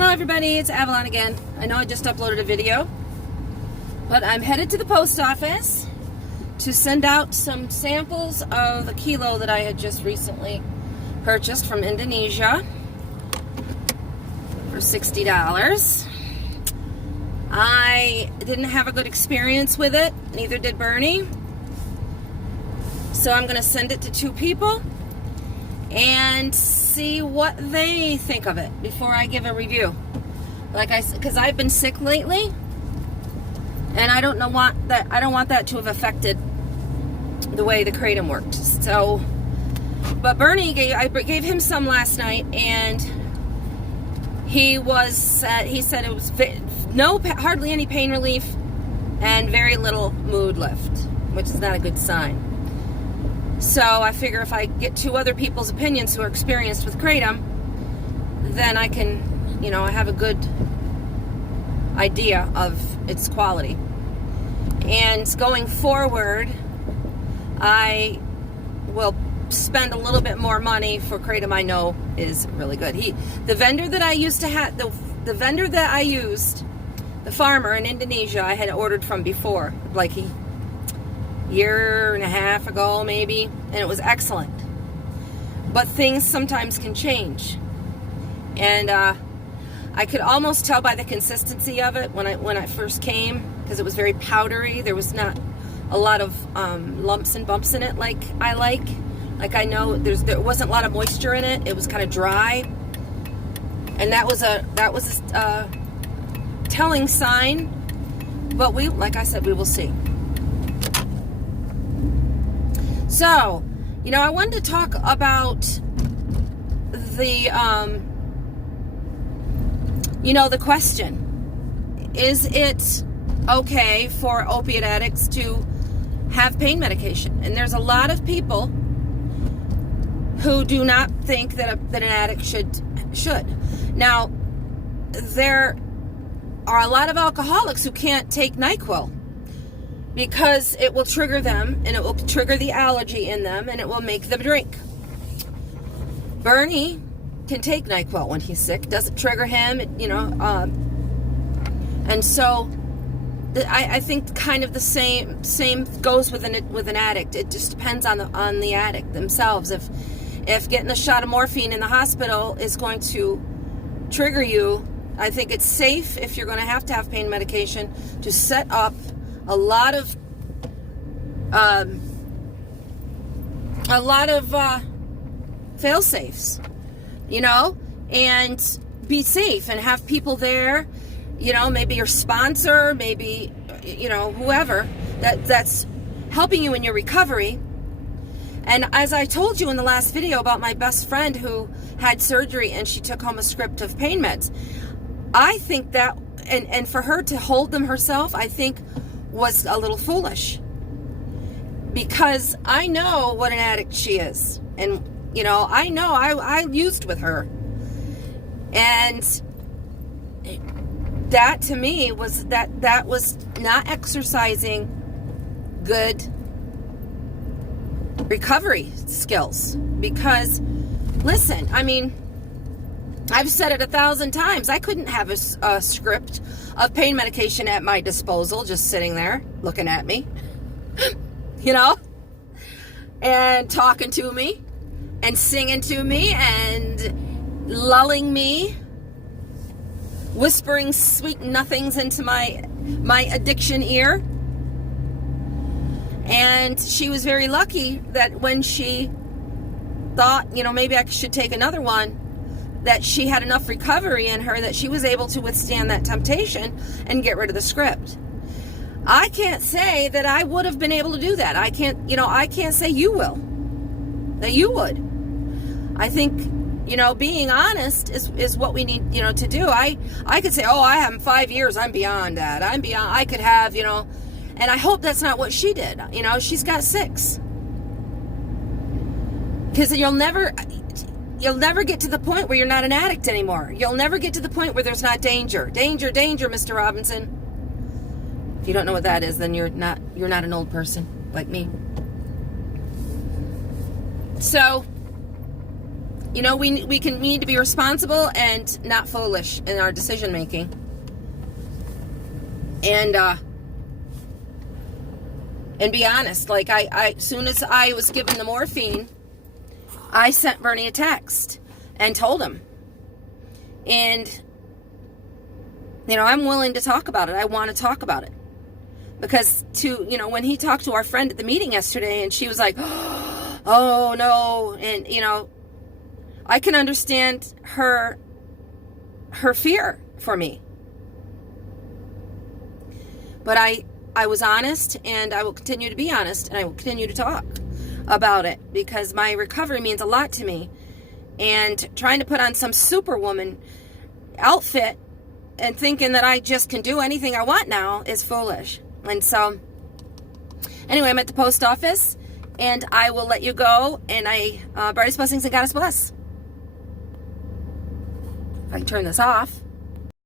Hello everybody, it's Avalon again. I know I just uploaded a video, but I'm headed to the post office to send out some samples of a kilo that I had just recently purchased from Indonesia for $60. I didn't have a good experience with it, neither did Bernie. So I'm going to send it to two people and see what they think of it before I give a review. Because I've been sick lately, and I don't want that to have affected the way the kratom worked. So, but Bernie I gave him some last night, and he said it was hardly any pain relief and very little mood lift, which is not a good sign. So I figure if I get two other people's opinions who are experienced with kratom, then I can, I have a good idea of its quality. And going forward, I will spend a little bit more money for kratom I know is really good. The vendor that I used, the farmer in Indonesia, I had ordered from before, like a year and a half ago maybe, and it was excellent. But things sometimes can change, and I could almost tell by the consistency of it when I first came, because it was very powdery. There was not a lot of lumps and bumps in it like I like. Like I know there wasn't a lot of moisture in it. It was kind of dry, and that was a telling sign. But like I said, we will see. So, I wanted to talk about the the question: is it okay for opiate addicts to have pain medication? And there's a lot of people who do not think that an addict should. Now, there are a lot of alcoholics who can't take NyQuil because it will trigger them, and it will trigger the allergy in them, and it will make them drink. Bernie can take NyQuil when he's sick. It doesn't trigger him, and so I think kind of the same goes with an addict. It just depends on the addict themselves. If getting a shot of morphine in the hospital is going to trigger you, I think it's safe, if you're going to have pain medication, to set up a lot of fail safes, and be safe and have people there, maybe your sponsor, maybe, whoever that's helping you in your recovery. And as I told you in the last video about my best friend who had surgery and she took home a script of pain meds, I think that, and for her to hold them herself, I think was a little foolish, because I know what an addict she is, and I know I used with her, and that to me was that was not exercising good recovery skills. Because listen, I've said it 1,000 times. I couldn't have a script of pain medication at my disposal, just sitting there looking at me, and talking to me and singing to me and lulling me, whispering sweet nothings into my addiction ear. And she was very lucky that when she thought, maybe I should take another one, that she had enough recovery in her that she was able to withstand that temptation and get rid of the script. I can't say that I would have been able to do that. I can't say that you would. I think, being honest is what we need, to do. I could say, I have 5 years, I'm beyond that. I could have, and I hope that's not what she did. She's got 6. Because you'll never get to the point where you're not an addict anymore. You'll never get to the point where there's not danger. Danger, danger, Mr. Robinson. If you don't know what that is, then you're not an old person like me. So You know, we need to be responsible and not foolish in our decision making. And be honest. Like, I as soon as I was given the morphine, I sent Bernie a text and told him. And, you know, I'm willing to talk about it. I want to talk about it. Because, when he talked to our friend at the meeting yesterday, and she was like, oh, no. And, I can understand her fear for me. But I was honest, and I will continue to be honest, and I will continue to talk about it, because my recovery means a lot to me. And trying to put on some superwoman outfit and thinking that I just can do anything I want now is foolish. And so, anyway, I'm at the post office, and I will let you go. And brightest blessings and Goddess bless. If I can turn this off.